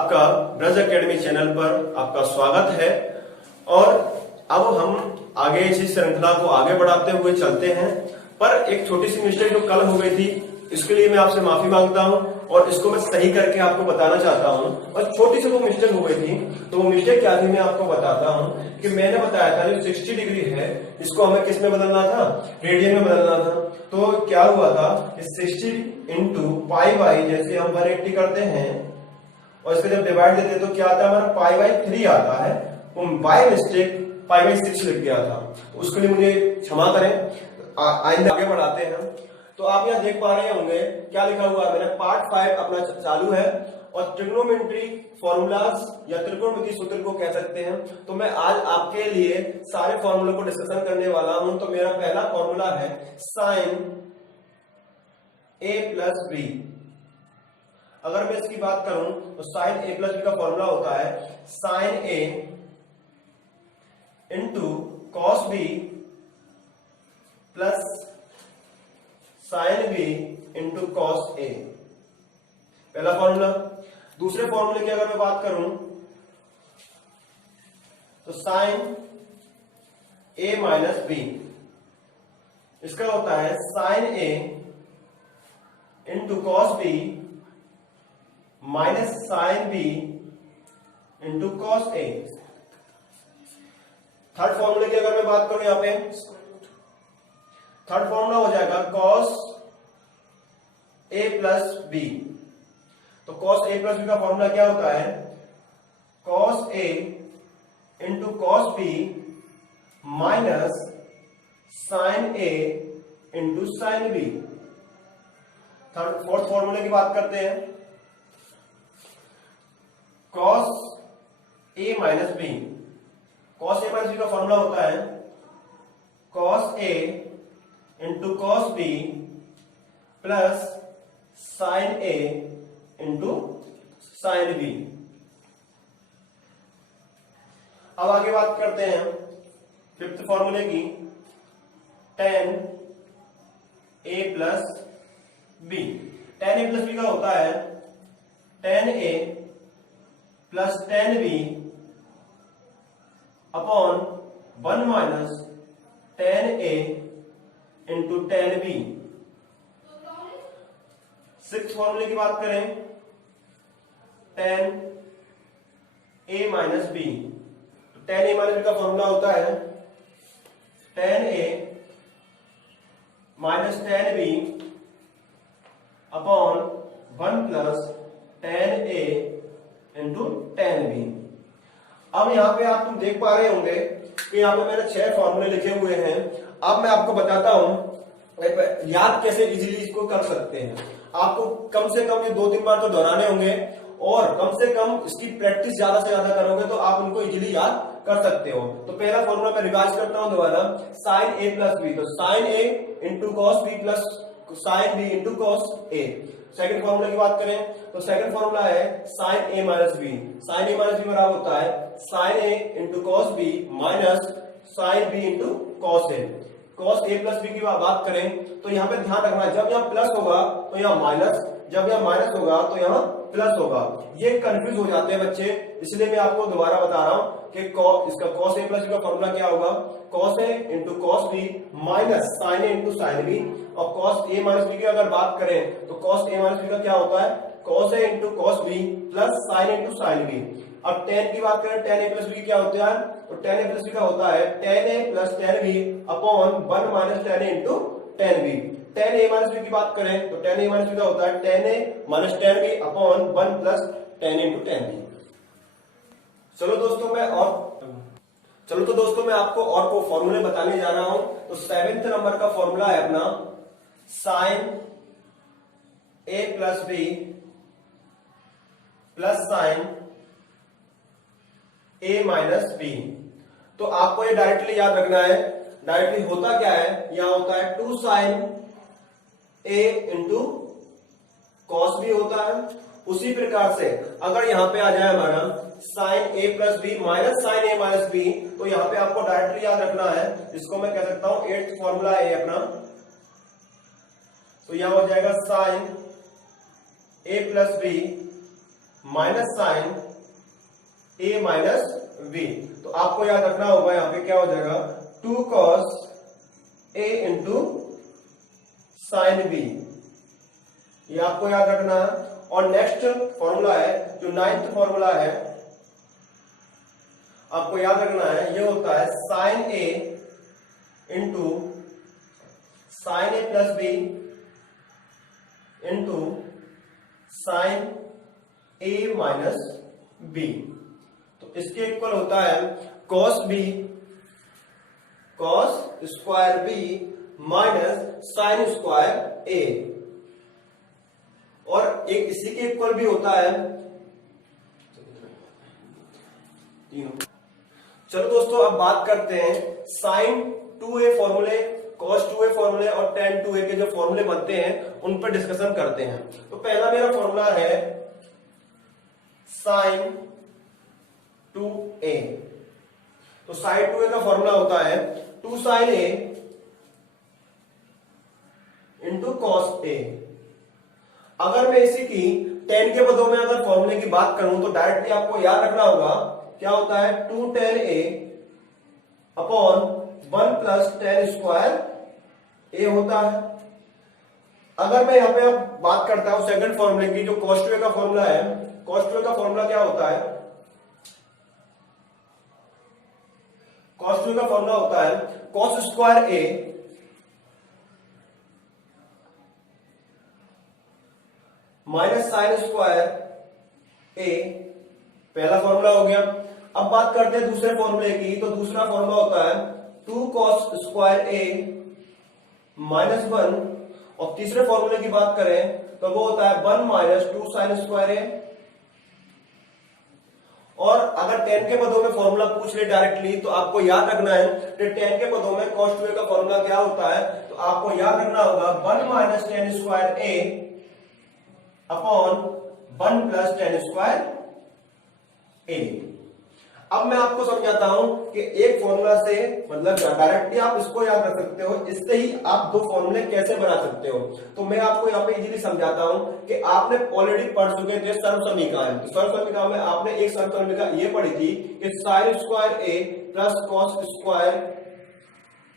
आपका Braj academy channel पर आपका स्वागत है। और अब हम आगे इसी श्रृंखला को आगे बढ़ाते हुए चलते हैं। पर एक छोटी सी मिस्टेक जो कल हो गई थी, इसके लिए मैं आपसे माफी मांगता हूं और इसको मैं सही करके आपको बताना चाहता हूं। और छोटी सी वो मिस्टेक हो गई थी, तो वो मिस्टेक क्या थी मैं आपको बताता हूं कि मैंने बताया था जो 60 डिग्री है इसको हमें किस में बदलना था, रेडियन में बदलना था। तो क्या हुआ था कि 60 इंटू पाई बाई, जैसे हम 180 करते हैं और इसको जब डिवाइड देते हैं तो क्या आता है हमारा पाई बाई 3 आता है। वो बाय मिस्टेक पाई बाई 6 लिख गया था, उसके लिए मुझे क्षमा करें। आइंदा आगे बढ़ाते हैं। तो आप यहाँ देख पा रहे होंगे क्या लिखा हुआ है, मैंने पार्ट 5 अपना चालू है और ट्रिग्नोमेट्री फॉर्मूलाज या त्रिकोणमिति सूत्र को कह सकते हैं। तो मैं आज आपके लिए सारे फॉर्मूलों को डिस्कशन करने वाला हूं। तो मेरा पहला फॉर्मूला है साइन ए प्लस बी। अगर मैं इसकी बात करूं तो साइन ए प्लस बी का फॉर्मूला होता है sine A into cos B plus sine B into cos A, पहला फॉर्मूला। दूसरे फॉर्मूले की अगर मैं बात करूं तो साइन ए माइनस बी, इसका होता है sine A into cos B minus sine B into cos A. Third फॉर्मूले की अगर मैं बात करूं यहां पे, थर्ड फॉर्मूला हो जाएगा कॉस ए प्लस बी। तो कॉस ए प्लस बी का फॉर्मूला क्या होता है, cos A into cos B minus sine A into sine B. Third fourth फॉर्मूले की बात करते हैं, cos A minus B. Cos A minus B का फॉर्मूला होता है cos A into cos B plus sine A into sine B. अब आगे बात करते हैं फिफ्थ फॉर्मूले की, tan A plus B. Tan A plus B का होता है tan A plus tan B upon 1 minus tan A into tan B. Six फॉर्मूले की बात करें, tan A minus B. Tan A minus B का फॉर्मूला होता है tan A minus tan B upon 1 plus tan A into tan B. अब यहां पे आप तुम देख पा रहे होंगे कि यहां पे मैंने 6 फॉर्मूले लिखे हुए हैं। अब मैं आपको बताता हूं याद कैसे इजीली इसको कर सकते हैं। आपको कम से कम ये 2-3 बार तो दोहराने होंगे और कम से कम इसकी प्रैक्टिस ज्यादा से ज्यादा करोगे तो आप उनको इजीली याद कर सकते हो। तो पहला फॉर्मूला मैं रिवाइज करता हूं दोबारा, साइन ए प्लस बी। तो sine A into cos B plus sine B into cos A. Second formula की बात करें तो सेकंड फॉर्मूला है sine A minus B. Sine A minus B बराबर होता है sine A into cos B minus sine B into cos A. Cos A plus B की बात करें तो यहाँ पे ध्यान रखना है, जब यहाँ प्लस होगा तो यहाँ माइनस, जब यहाँ माइनस होगा तो यहाँ प्लस होगा। ये कंफ्यूज हो जाते हैं बच्चे, इसलिए मैं आपको दोबारा बता रहा हूं कि इसका कॉस ए प्लस बी का फॉर्मूला क्या होगा, cos A into cos B minus sine A into sine B. और कॉस ए माइनस बी की अगर बात करें तो कॉस ए माइनस बी का क्या होता है, cos A into cos B plus sine into sine B. अब टेन की बात करें, टेन ए प्लस बी क्या होता है, तो टेन ए प्लस बी का होता है tan A plus tan B upon 1 minus tan A into tan B. Tan A minus B की बात करें तो टेन ए माइनस बी का होता है tan A minus tan B upon 1 plus tan into tan B. चलो दोस्तों मैं आपको और को फॉर्मूले बताने जा रहा हूं। तो 7th नंबर का फॉर्मूला है अपना sign A plus B plus sine A minus B. तो आपको ये डायरेक्टली याद रखना है, डायरेक्टली होता क्या है, यहां होता है 2 sign A into cos B होता है। उसी प्रकार से अगर यहां पे आ जाए हमारा sign A plus B minus sine A minus B, तो यहां पे आपको डायरेक्टली याद रखना है, इसको मैं कह सकता हूं 8th फॉर्मूला है अपना। तो यहां हो जाएगा sign A plus B minus sine A minus B. तो आपको याद रखना होगा यहां पे क्या हो जाएगा, 2 cos ए इंटू साइन बी, ये आपको याद रखना है। और नेक्स्ट फॉर्मूला है जो 9th फॉर्मूला है, आपको याद रखना है, ये होता है sine A into sine A plus B into sine A minus B. तो इसके इक्वल होता है cos B cos square B minus sine square A, और एक इसी के इक्वल भी होता है तीनों। चलो दोस्तों अब बात करते हैं साइन 2a फॉर्मूले, cos 2a फॉर्मूले और tan 2a के जो फॉर्मूले बनते हैं उन पर डिस्कशन करते हैं। तो पहला मेरा फॉर्मूला है साइन 2a। तो साइन 2a का फॉर्मूला होता है 2 sin a into cos a। अगर मैं इसी की tan के पदों में अगर फॉर्मूले की बात करूं तो डायरेक्टली आपको याद रखना होगा क्या होता है 2 tan a upon 1 plus tan square a होता है। अगर मैं यहां पे अब बात करता हूं सेकंड फॉर्मूले की जो cos 2a का फॉर्मूला है, cos 2a का फॉर्मूला क्या होता है, cos 2a का फॉर्मूला होता है cos square a minus sine square A, पहला फॉर्मूला हो गया। अब बात करते हैं दूसरे फॉर्मूले की, तो दूसरा फॉर्मूला होता है 2 cos स्क्वायर ए माइनस 1, और तीसरे फॉर्मूले की बात करें तो वो होता है 1 माइनस 2 साइन स्क्वायर ए। और अगर tan के पदों में फॉर्मूला पूछ ले डायरेक्टली तो आपको याद रखना है कि tan के पदों में cos 2a का फॉर्मूला क्या होता है, तो आपको याद रखना होगा 1 माइनस tan स्क्वायर ए अपॉन 1 प्लस tan स्क्वायर ए। अब मैं आपको समझाता हूं कि एक फॉर्मूला से मतलब डायरेक्टली आप इसको याद रख सकते हो, इससे ही आप दो फॉर्मूले कैसे बना सकते हो। तो मैं आपको यहाँ पे इजीली समझाता हूं कि आपने ऑलरेडी पढ़ चुके थे सर्वसमीका है। तो सर्वसमीका में आपने एक सर्वसमीका ये पढ़ी थी कि साइन स्क्वायर ए प्लस कॉस स्क्वायर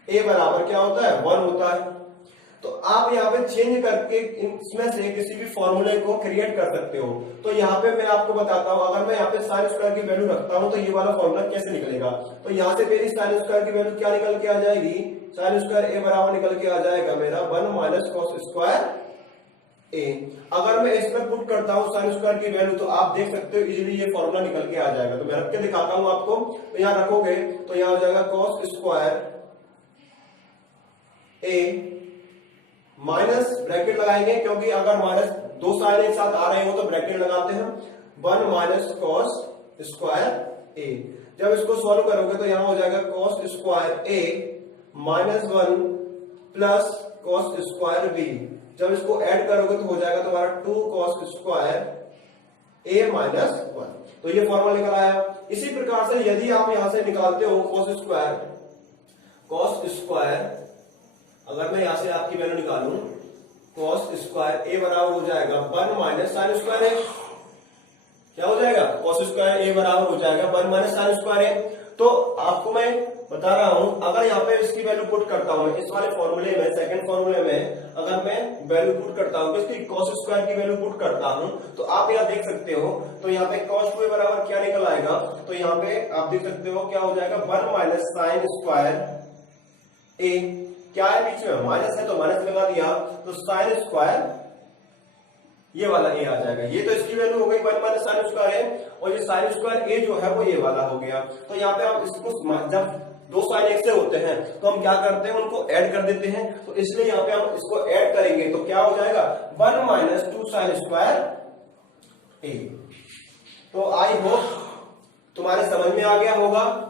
ए बराबर क्या होता है 1 होता है। तो आप यहाँ पे चेंज करके इसमें से किसी भी फॉर्मूले को क्रिएट कर सकते हो। तो यहाँ पे मैं आपको बताता हूँ, अगर मैं यहाँ पे साइन स्क्वायर की वैल्यू रखता हूँ तो ये वाला फॉर्मूला कैसे निकलेगा। तो यहाँ से मेरी साइन स्क्वायर की वैल्यू क्या निकल के आ जाएगी, साइन स्क्वायर ए बराबर निकल के आ जाएगा मेरा 1 माइनस कॉस स्क्वायर ए। अगर मैं इसमें पुट करता हूँ साइन स्क्वायर की वैल्यू तो आप देख सकते हो इजीली ये फॉर्मूला निकल के आ जाएगा। तो मैं रख के दिखाता हूँ आपको। तो यहाँ रखोगे तो यहाँ हो जाएगा cos square A minus bracket लगाएंगे, क्योंकि अगर माइनस 2 साइन एक साथ आ रहे हो तो ब्रैकेट लगाते हैं 1 माइनस कॉस स्क्वायर ए। जब इसको सॉल्व करोगे तो यहां हो जाएगा cos square A minus 1 plus cos square B. जब इसको ऐड करोगे तो हो जाएगा तुम्हारा 2 कॉस स्क्वायर ए माइनस 1। तो ये फॉर्मूला निकल आया। इसी प्रकार से यदि आप यहां से निकालते हो कॉस स्क्वायर, अगर मैं यहां से आपकी वैल्यू निकालूं कॉस स्क्वायर ए बराबर हो जाएगा 1 माइनस साइन स्क्वायर ए। क्या हो जाएगा, कॉस स्क्वायर ए बराबर हो जाएगा 1 माइनस साइन स्क्वायर ए। तो आपको मैं बता रहा हूं, अगर यहाँ पे इसकी वैल्यू पुट करता हूं इस वाले फॉर्मूले में, सेकंड फॉर्मूले में अगर मैं वैल्यू पुट करता हूं, इसकी कॉस स्क्वायर की वैल्यू पुट करता हूं, तो आप यहाँ देख सकते हो। तो यहाँ पे कॉस 2a बराबर क्या निकल आएगा, तो यहाँ पे आप देख सकते हो क्या हो जाएगा 1 माइनस साइन स्क्वायर ए। क्या है बीच में माइनस है तो माइनस लगा दिया, तो साइन स्क्वायर ये वाला ए आ जाएगा। ये तो इसकी वैल्यू हो गई 1 माइनस साइन स्क्वायर ए, और ये साइन स्क्वायर ए जो है वो ये वाला हो गया। तो यहाँ पे आप इसको जब 2 साइन एक से होते हैं तो हम क्या करते हैं उनको ऐड कर देते हैं। तो इसलिए यहाँ पे हम इसको ऐड करेंगे तो क्या हो जाएगा 1 माइनस 2 साइन स्क्वायर ए। तो आई होप तुम्हारे समझ में आ गया होगा।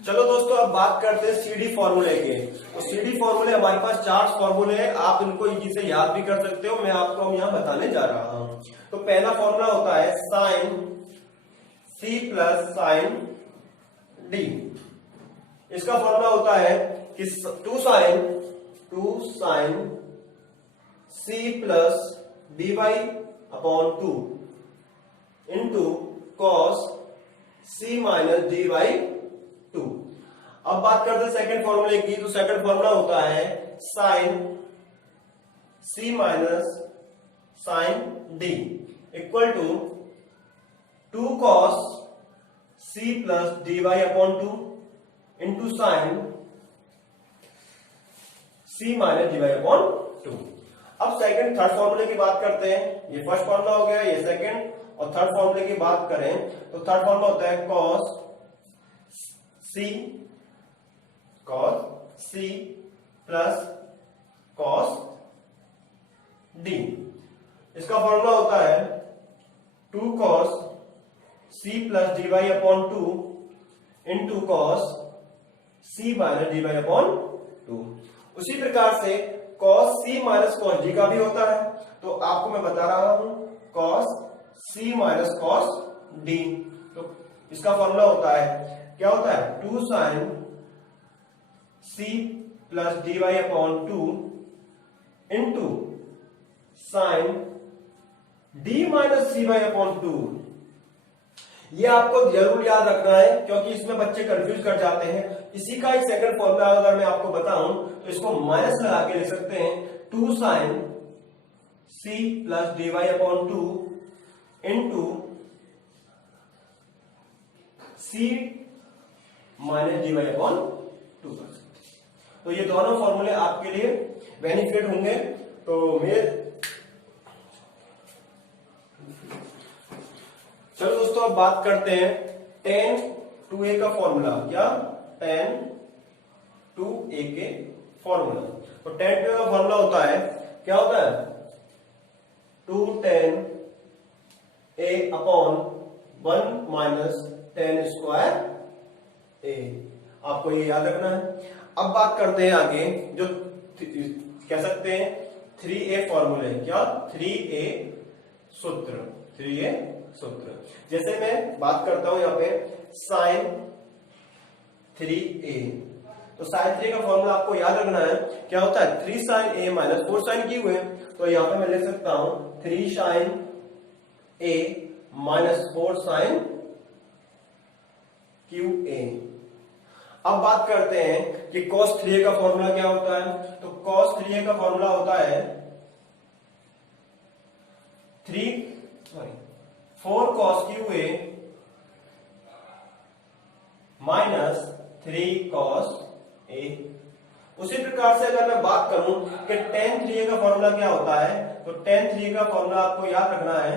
चलो दोस्तों अब बात करते हैं सीडी फॉर्मूले के। तो सीडी फॉर्मूले हमारे पास 4 फॉर्मूले हैं, आप इनको इजी से याद भी कर सकते हो। मैं आपको हम यहाँ बताने जा रहा हूं। तो पहला फॉर्मूला होता है sine C plus sine D. इसका फॉर्मूला होता है कि 2 sine C plus dy upon 2 into cos c minus dy 2। अब बात करते हैं सेकंड फॉर्मूले की। तो सेकंड फॉर्मूला होता है sine c minus sine d equal to 2 cos c plus dy upon 2 into sine c minus dy upon 2। अब सेकंड थर्ड फॉर्मूले की बात करते हैं। ये फर्स्ट फॉर्मूला हो गया, ये सेकंड, और थर्ड फॉर्मूले की बात करें तो थर्ड फॉर्मूला होता है cos c plus cos d। इसका फॉर्मूला होता है 2 cos c plus dy upon 2 into cos c minus dy upon 2। उसी प्रकार से cos c minus cos d का भी होता है। तो आपको मैं बता रहा हूं cos c minus cos d। तो इसका फॉर्मूला होता है, क्या होता है, 2 sin c plus dy upon 2 into sign d minus c by upon 2। ये आपको जरूर याद रखना है क्योंकि इसमें बच्चे कंफ्यूज कर जाते हैं। इसी का एक सेकंड फॉर्मूला अगर मैं आपको बताऊं तो इसको माइनस लगा के लिख सकते हैं 2 sin c plus dy upon 2 into c minus dy upon 2। तो ये दोनों फॉर्मूले आपके लिए बेनिफिट होंगे। तो चलो दोस्तों अब बात करते हैं tan 2a का फॉर्मूला। क्या, tan 2a के फॉर्मूला। तो tan 2a का फॉर्मूला होता है, क्या होता है, 2 tan a upon 1 minus tan square a। आपको ये याद रखना है। अब बात करते हैं आगे, जो कह सकते हैं 3a फॉर्मूले। क्या, 3a सूत्र। 3a सूत्र जैसे मैं बात करता हूं यहां पे साइन 3a। तो साइन 3 का फॉर्मूला आपको याद रखना है, क्या होता है, 3 sine a minus 4 sine q है। तो यहां पे मैं लिख सकता हूं 3 sine a minus 4 sine qa। अब बात करते हैं कि cos 3a का फॉर्मूला क्या होता है। तो cos 3a का फॉर्मूला होता है 4 cos qa minus 3 cos a। उसी प्रकार से अगर मैं बात करूं कि tan 3a का फॉर्मूला क्या होता है, तो tan 3a का फॉर्मूला आपको याद रखना है।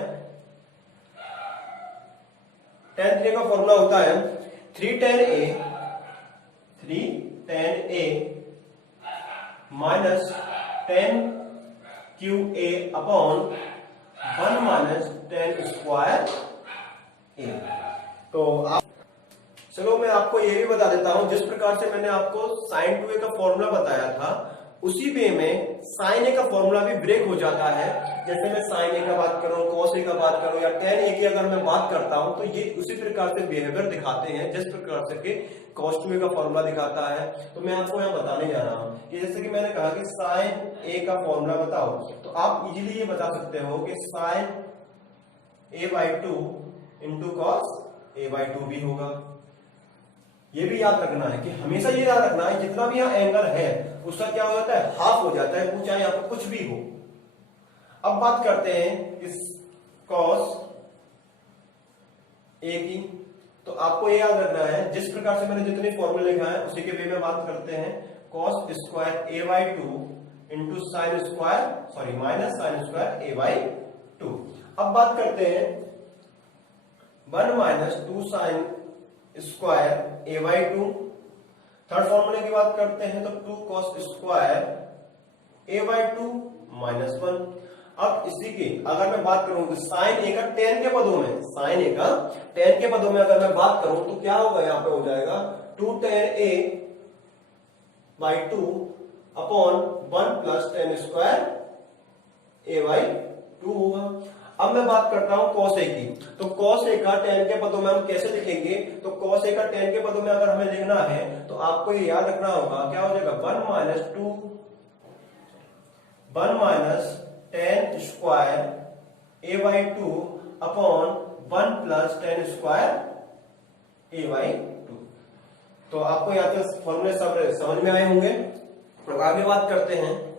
tan 3a का फॉर्मूला होता है 3 tan a minus tan qa upon 1 minus tan square a। तो चलो मैं आपको ये भी बता देता हूं, जिस प्रकार से मैंने आपको sin 2a का फॉर्मूला बताया था उसी वे में sin a का फॉर्मूला भी ब्रेक हो जाता है। जैसे मैं sin a का बात करूं, cos a का बात करूं या tan a की अगर मैं बात करता हूं तो ये उसी प्रकार से बिहेवियर दिखाते हैं जिस प्रकार से कि cos 2a का फॉर्मूला दिखाता है। तो मैं आपको यहाँ बताने जा रहा हूं कि जैसे कि मैंने कहा कि sin a का फॉर्मूला बताओ, तो आप इजीली ये बता सकते हो कि sin a/2 into cos a/2 भी होगा। ये भी याद रखना है कि हमेशा ये याद रखना है जितना भी यहाँ एंगल है उसका क्या हो जाता है, हाफ हो जाता है, वो चाहे यहाँ पर कुछ भी हो। अब बात करते हैं इस cos a की। तो आपको ये याद रखना है जिस प्रकार से मैंने जितने फॉर्मूले लिखा है उसी के वे में बात करते हैं cos square a/2 into sine square sorry minus sine square a/2। अब बात करते हैं 1 minus 2 sine square a/2। Third फॉर्मूले की बात करते हैं तो 2 cos स्क्वायर a/2 माइनस 1। अब इसी की अगर मैं बात करूं तो साइन a का tan के पदों में, साइन a का tan के पदों में अगर मैं बात करूं तो क्या होगा, यहां पे हो जाएगा 2 tan a/2 upon 1 plus tan square a/2 होगा। अब मैं बात करता हूं cos a की। तो cos a का tan के पदों में हम कैसे लिखेंगे, तो cos a का tan के पदों में अगर हमें लिखना है तो आपको ये याद रखना होगा, क्या हो जाएगा, 1 minus ten square a/2 upon 1 plus ten square a/2। तो आपको यहाँ पे फॉर्मूले सब समझ में आए होंगे। अब आगे बात करते हैं।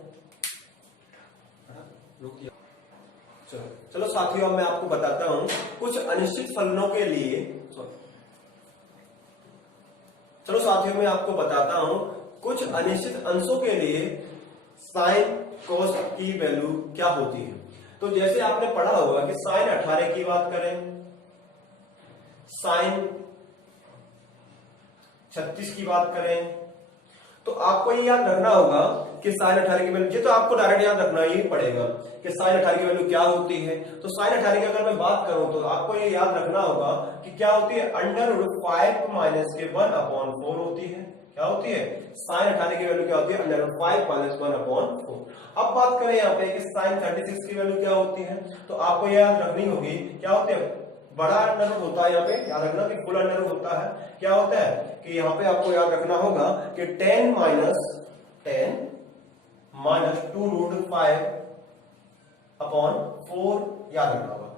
चलो साथियों, मैं आपको बताता हूं कुछ अनिश्चित फलनों के लिए। चलो साथियों, मैं आपको बताता हूं कुछ अनिश्चित अंशों के लिए साइन कोस की वैल्यू क्या होती है। तो जैसे आपने पढ़ा होगा कि साइन 18 की बात करें, साइन 36 की बात करें, तो आपको ये याद रखना होगा कि साइन 18 की वैल्यू, ये तो आपको डायरेक्ट याद रखना ही पड़ेगा कि साइन 18 की वैल्यू क्या होती है। तो साइन 18 की अगर मैं बात करूं तो आपको ये याद रखना होगा कि क्या होती है, √5 माइनस के 1/4 होती है। क्या होती है, साइन 18 की वैल्यू क्या होती है, √5 माइनस 1/4। अब बात करें यहाँ पे कि साइन 36 की वैल्यू क्या होती है, तो आपको याद रखनी होगी क्या होती है, बड़ा अंडर रूट होता है। यहाँ पे याद रखना कि फुल अंडर रूट होता है। क्या होता है कि यहाँ पे आपको याद रखना होगा कि 10 माइनस 2√5 अपॉन 4 याद रखना होगा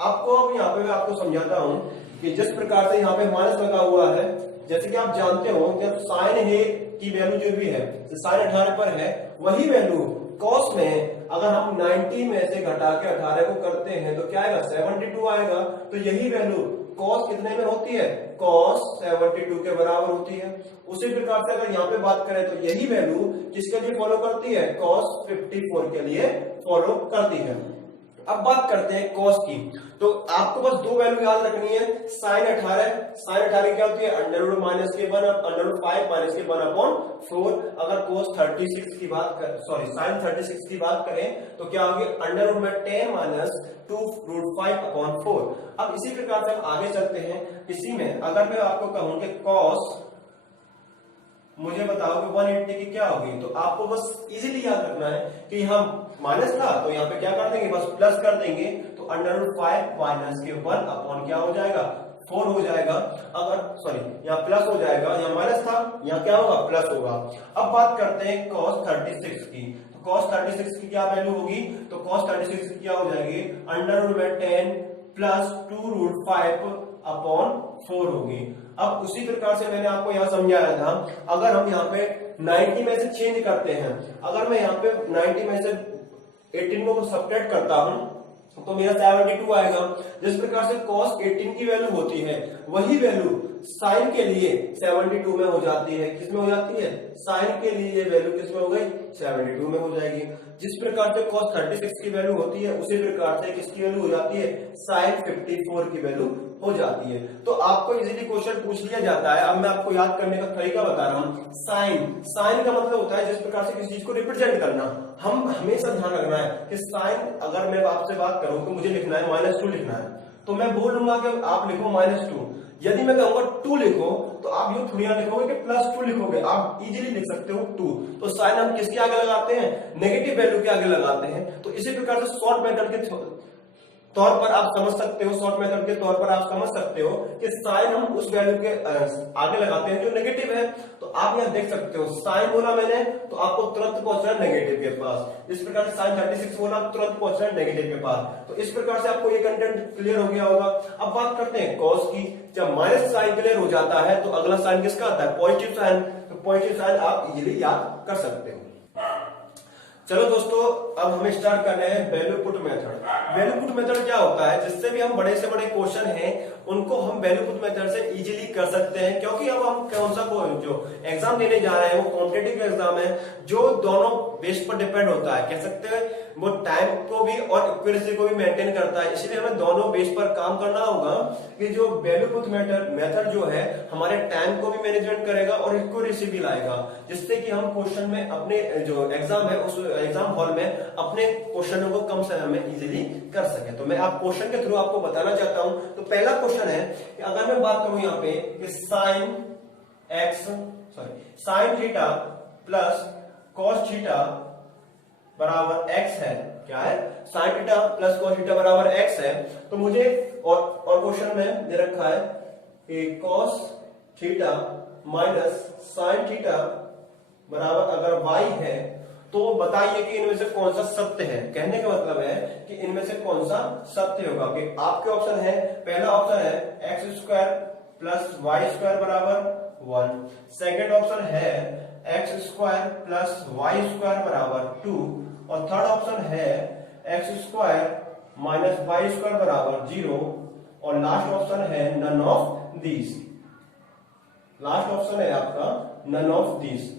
आपको। अब यहाँ पे मैं आपको समझाता हूं कि जिस प्रकार से यहाँ पे माइनस लगा हुआ है, जैसे कि आप जानते हो जब साइन है की वैल्यू जो भी है साइन 18 पर है, वही वैल्यू कॉस में अगर हम 90 में से घटा के 18 को करते हैं तो क्या आएगा, 72 आएगा। तो यही वैल्यू कॉस कितने में होती है, कॉस 72 के बराबर होती है। उसी प्रकार से अगर यहाँ पे बात करें तो यही वैल्यू किसके लिए फॉलो करती है, कॉस 54 के लिए फॉलो करती है। अब बात करते हैं कॉस की। तो आपको बस दो वैल्यू याद रखनी है, साइन 18 क्या होती है, √5 माइनस के 1/4। अगर कोस 36 की बात कर, सॉरी साइन 36 की बात करें तो क्या होगी, √10 माइनस 2√5/4। अब इसी प्रकार से हम आगे चलते हैं। इसी में अगर मैं आपको कहूं कि कॉस मुझे बताओ कि 180 की क्या होगी, तो आपको बस इजीली याद रखना है कि हम माइनस था तो यहाँ पे क्या कर देंगे, बस प्लस कर देंगे। तो √5 माइनस के 1/, क्या हो जाएगा, 4 हो जाएगा। अगर सॉरी यहाँ प्लस हो जाएगा, यहाँ माइनस था, यहाँ क्या होगा, प्लस होगा। अब बात करते हैं cos 36 की। तो cos 36 की क्या वैल्यू होगी, तो cos 36 की क्या हो जाएगी, √10 प्लस 2√5/4 होगी। अब उसी प्रकार से मैंने आपको यहाँ समझाया था, अगर हम यहाँ पे 90 में से चेंज करते हैं, अगर मैं यहाँ पे 90 में से 18 को सब्ट्रैक्ट करता हूं तो मेरा 72 आएगा। जिस प्रकार से cos 18 की वैल्यू होती है, वही वैल्यू साइन के लिए 72 में हो जाती है। किसमें हो जाती है, साइन के लिए ये वैल्यू किसमें हो गई, 72 में हो जाएगी। जिस प्रकार से cos 36 की वैल्यू होती है, उसी प्रकार से किसकी वैल्यू हो जाती है, साइन 54 की वैल्यू हो जाती है। तो आपको इजीली क्वेश्चन पूछ लिया जाता है। अब मैं आपको याद करने का तरीका बता रहा हूं। साइन का मतलब होता है जिस प्रकार से किसी चीज को रिप्रेजेंट करना। हम हमेशा ध्यान रखना है कि साइन, अगर मैं आपसे बात करूं कि मुझे लिखना है -2 लिखना है, तो मैं बोलूंगा कि आप लिखो -2। यदि मैं कहूंगा 2 लिखो, तो आप यूं थोड़ी लिखोगे कि +2 लिखोगे, आप इजीली लिख सकते हो 2। तो साइन हम किसके आगे लगाते हैं, नेगेटिव वैल्यू के आगे लगाते हैं। तो इसी प्रकार से शॉर्ट मेथड के तौर पर आप समझ सकते हो, शॉर्ट मेथड के तौर पर आप समझ सकते हो कि साइन हम उस वैल्यू के आगे लगाते हैं जो नेगेटिव है। तो आप यहां देख सकते हो, साइन बोला मैंने तो आपको तुरंत पहुंचना है नेगेटिव के पास। इस प्रकार से साइन 36 बोला, तुरंत पहुंचना है नेगेटिव के पास। तो इस प्रकार से आपको ये कंटेंट क्लियर हो गया होगा। अब बात करते हैं कॉस की। जब माइनस साइन क्लियर हो जाता है तो अगला साइन किसका आता है, पॉजिटिव साइन। तो पॉजिटिव साइन आप इजीली याद कर सकते हो। चलो दोस्तों, अब हम स्टार्ट कर रहे हैं value put method. Value put method क्या होता है, जिससे भी हम बड़े से बड़े क्वेश्चन हैं उनको हम वैल्यू पुट मेथड से इजीली कर सकते हैं। क्योंकि अब हम कौन सा जो एग्जाम देने जा रहे हैं वो कॉम्पिटिटिव एग्जाम है, जो दोनों बेस पर डिपेंड होता है। कह सकते हैं वो टाइम को भी और एक्यूरेसी को भी मेंटेन करता है। इसलिए हमें दोनों बेस पर काम करना होगा कि जो वैल्यू पुट मेथड जो है हमारे टाइम को भी मैनेजमेंट करेगा और एक्यूरेसी भी लाएगा, जिससे कि हम क्वेश्चन में अपने जो एग्जाम है उस एग्जाम हॉल में अपने क्वेश्चनों को कम समय में इजीली कर सके। तो मैं आप क्वेश्चन के थ्रू आपको बताना चाहता हूं। तो पहला क्वेश्चन है कि अगर मैं बात करूं यहाँ पे कि sine theta plus cos theta बराबर x है। क्या है, sine theta plus cos theta बराबर x है। तो मुझे और क्वेश्चन में दे रखा है कि cos theta minus sine theta बराबर अगर y है तो बताइए कि इनमें से कौन सा सत्य है। कहने का मतलब है कि इनमें से कौन सा सत्य होगा। कि आपके ऑप्शन है, पहला ऑप्शन है x square plus y square बराबर 1, सेकेंड ऑप्शन है x square plus y square बराबर 2, और थर्ड ऑप्शन है x square minus y square बराबर 0, और लास्ट ऑप्शन है none of these. Last option है आपका नन ऑफ दीज।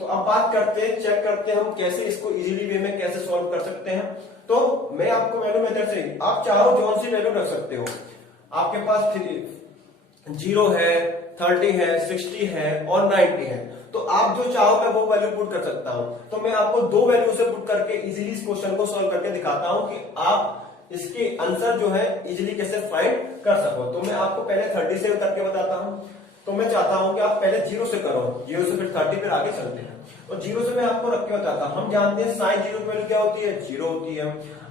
तो अब बात करते हैं, चेक करते हैं हम कैसे इसको इजीली वे में कैसे सॉल्व कर सकते हैं। तो मैं आपको वैल्यू मेथड से, आप चाहो जो सी वैल्यू रख सकते हो। आपके पास 0 है, 30 है, 60 है और 90 है, तो आप जो चाहो मैं वो वैल्यू पुट कर सकता हूं। तो मैं आपको दो वैल्यू से पुट करके इजीली इस क्वेश्चन को सॉल्व करके दिखाता हूं कि आप इसके आंसर जो है इजीली कैसे फाइंड कर सको। तो मैं आपको पहले 30 से करके बताता हूं। तो मैं चाहता हूं कि आप पहले 0 से करो, 0 से फिर 30 फिर आगे चलते हैं। और 0 से मैं आपको रख के बताता हूं। हम जानते हैं साइन 0 की वैल्यू क्या होती है, 0 होती है।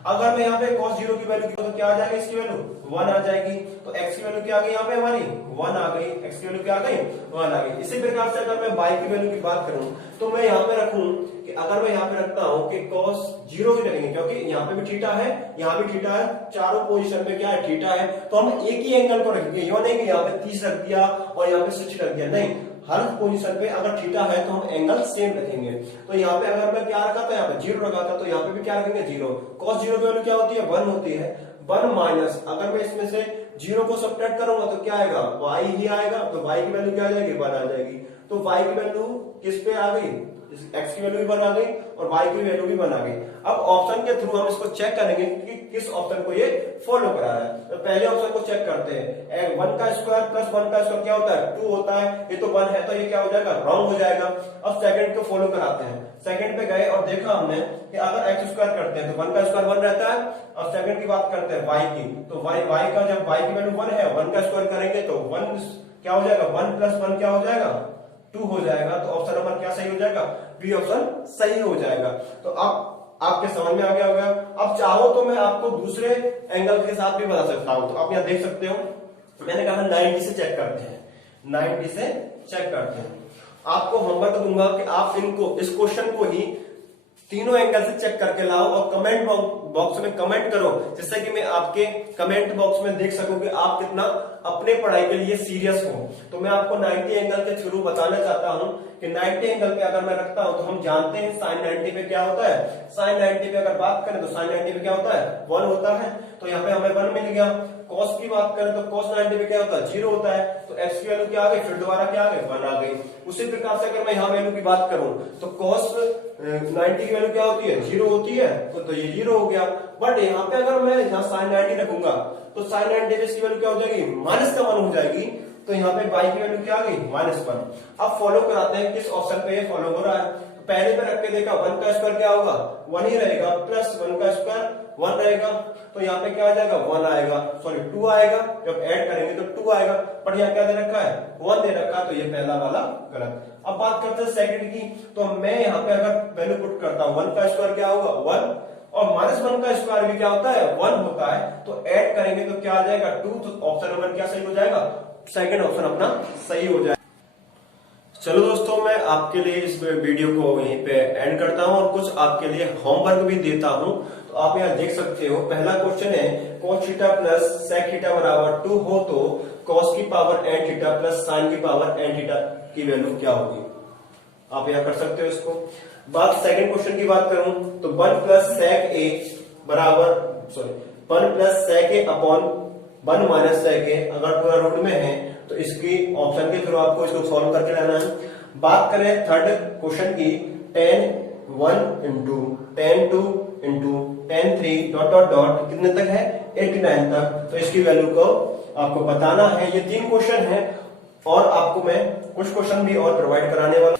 अगर मैं यहाँ पे cos 0 की वैल्यू तो क्या आ जाएगी, इसकी वैल्यू 1 आ जाएगी। तो x की वैल्यू क्या आ गई, यहाँ पे हमारी 1 आ गई, x की वैल्यू क्या आ गई, 1 आ गई। इसी प्रकार से अगर मैं y की वैल्यू की बात करूं तो मैं यहाँ पे रखूं कि अगर मैं यहाँ पे रखता हूं कि cos 0 की लगेंगे, क्योंकि यहाँ पे भी थीटा है, यहाँ भी थीटा है, चारों पोजीशन में क्या है, थीटा है। तो हम एक ही एंगल को रखेंगे, ये नहीं कि यहाँ पे 30 रख दिया और यहाँ पे 60 रख दिया, नहीं, हर पोजीशन पे अगर थीटा है तो हम एंगल सेम रखेंगे। तो यहाँ पे अगर मैं क्या रखा था, यहाँ पे 0 रखा था, तो यहाँ पे भी क्या रखेंगे, 0। cos 0 की वैल्यू क्या होती है, 1 होती है। 1 माइनस, अगर मैं इसमें से 0 को सब्ट्रैक्ट करूंगा तो क्या आएगा, y ही आएगा। तो y की वैल्यू क्या आ जाएगी, 1 आ जाएगी। तो y की वैल्यू किस पे आ गई, x की वैल्यू भी 1 आ गई और y की वैल्यू भी 1 आ गई। अब ऑप्शन के थ्रू हम इसको चेक करेंगे कि किस ऑप्शन को ये फॉलो करा रहा है। तो पहले ऑप्शन को चेक करते हैं। 1 का स्क्वायर प्लस 1 का स्क्वायर क्या होता है, 2 होता है। ये तो 1 है, तो ये क्या हो जाएगा, रॉन्ग हो जाएगा। अब सेकंड को फॉलो कराते हैं। सेकंड पे गए और देखा हमने कि अगर x स्क्वायर करते हैं तो 1 का स्क्वायर 1 रहता है। और सेकंड की बात करते हैं y की, तो y का जब y की वैल्यू 1 है, 1 का स्क्वायर करेंगे तो 1 क्या हो जाएगा, 1 प्लस 1 क्या हो जाएगा, 2 हो जाएगा। तो ऑप्शन नंबर क्या सही हो जाएगा, बी ऑप्शन सही हो जाएगा। तो अब आपके समझ में आ गया होगा। अब चाहो तो मैं आपको दूसरे एंगल के साथ भी बता सकता हूं। तो आप यहां देख सकते हो, मैंने कहा 90 से चेक करते हैं, 90 से चेक करते हैं। आपको होमवर्क दूंगा कि आप इनको, इस क्वेश्चन को ही तीनों एंगल से चेक करके लाओ और कमेंट बॉक्स में कमेंट करो, जिससे कि मैं आपके कमेंट बॉक्स में देख सकूं कि आप कितना अपने पढ़ाई के लिए सीरियस हो। तो मैं आपको 90 एंगल के थ्रू बताना चाहता हूं कि 90 एंगल पे अगर मैं रखता हूं तो हम जानते हैं साइन 90 पे क्या होता है। साइन 90 पे अगर बात करें तो साइन 90 पे क्या होता है, 1 होता है। तो यहाँ पे हमें 1 मिल गया। cos की बात करें तो cos 90 पे क्या होता है, 0 होता है। तो x की वैल्यू क्या आ गई, फिर दोबारा क्या आ गई, 1 आ गई। उसी प्रकार से अगर मैं यहाँ वैल्यू की बात करूं तो cos 90 की वैल्यू क्या होती है, 0 होती है। तो ये 0 हो गया। बट यहाँ पे अगर मैं यहाँ साइन 90 रखूंगा तो साइन 90 इसकी वैल्यू क्या हो जाएगी, माइनस का 1 हो जाएगी। तो यहाँ पे y की वैल्यू क्या आ गई, -1। अब फॉलो कराते हैं किस ऑप्शन पे ये फॉलो हो रहा है। तो पहले पे रख के देखा 1 का स्क्वायर क्या होगा, 1 ही रहेगा, प्लस 1 का स्क्वायर 1 रहेगा। तो यहाँ पे क्या आ जाएगा, 1 आएगा, सॉरी 2 आएगा। जब ऐड करेंगे तो 2 आएगा। पर यहाँ क्या दे रखा है, 1 दे रखा है। तो ये पहला वाला गलत। अब बात करते हैं सेकंड की। तो मैं यहाँ पे अगर वैल्यू पुट करता हूँ, 1 का स्क्वायर क्या होगा, 1, और -1 का स्क्वायर भी क्या होता है, 1 होता है। तो ऐड करेंगे तो क्या आ जाएगा, 2। तो ऑप्शन नंबर क्या सही हो जाएगा, सेकंड ऑप्शन अपना सही हो जाएगा। चलो दोस्तों, मैं आपके लिए इस वीडियो को यहीं पे एंड करता हूं और कुछ आपके लिए होमवर्क भी देता हूं। तो आप यहाँ देख सकते हो, पहला क्वेश्चन है cos theta plus sec theta बराबर 2 हो तो cos की power n theta plus sin की पावर n थीटा की वैल्यू क्या होगी। आप यहाँ कर सकते हो इसको। बात सेकंड क्वेश्चन की बात करूं तो 1 प्लस sec a बराबर 1 plus sec a upon 1 minus sec a, अगर पूरा रूट में है तो इसकी ऑप्शन के थ्रू आपको इसको सॉल्व करके लाना है। बात करें थर्ड क्वेश्चन की, tan 1 into tan 2 into tan 3 dot dot dot कितने तक है, 89 तक। तो इसकी वैल्यू को आपको बताना है। ये 3 क्वेश्चन है और आपको मैं कुछ क्वेश्चन भी और प्रोवाइड कराने वाला।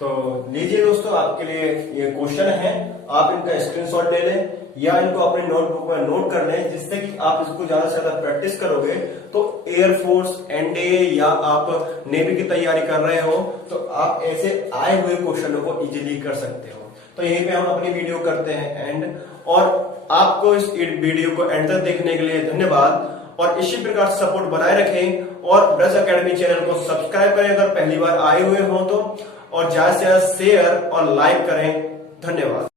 तो लीजिए दोस्तों, आपके लिए ये क्वेश्चन है, आप इनका स्क्रीनशॉट ले लें या इनको अपने नोटबुक में नोट कर लें, जिससे कि आप इसको ज्यादा से ज्यादा प्रैक्टिस करोगे तो एयरफोर्स, एनडीए या आप नेवी की तैयारी कर रहे हो तो आप ऐसे आए हुए क्वेश्चनों को इजीली कर सकते हो। तो यहीं पे हम अपनी वीडियो करते हैं एंड, और आपको इस वीडियो को एंड तक देखने के लिए धन्यवाद और इसी प्रकार सपोर्ट बनाए रखें। और ब्रश एकेडमी चैनल को सब्सक्राइब करें अगर पहली बार आए हुए हों तो, और ज्यादा से ज्यादा शेयर और लाइक करें। धन्यवाद।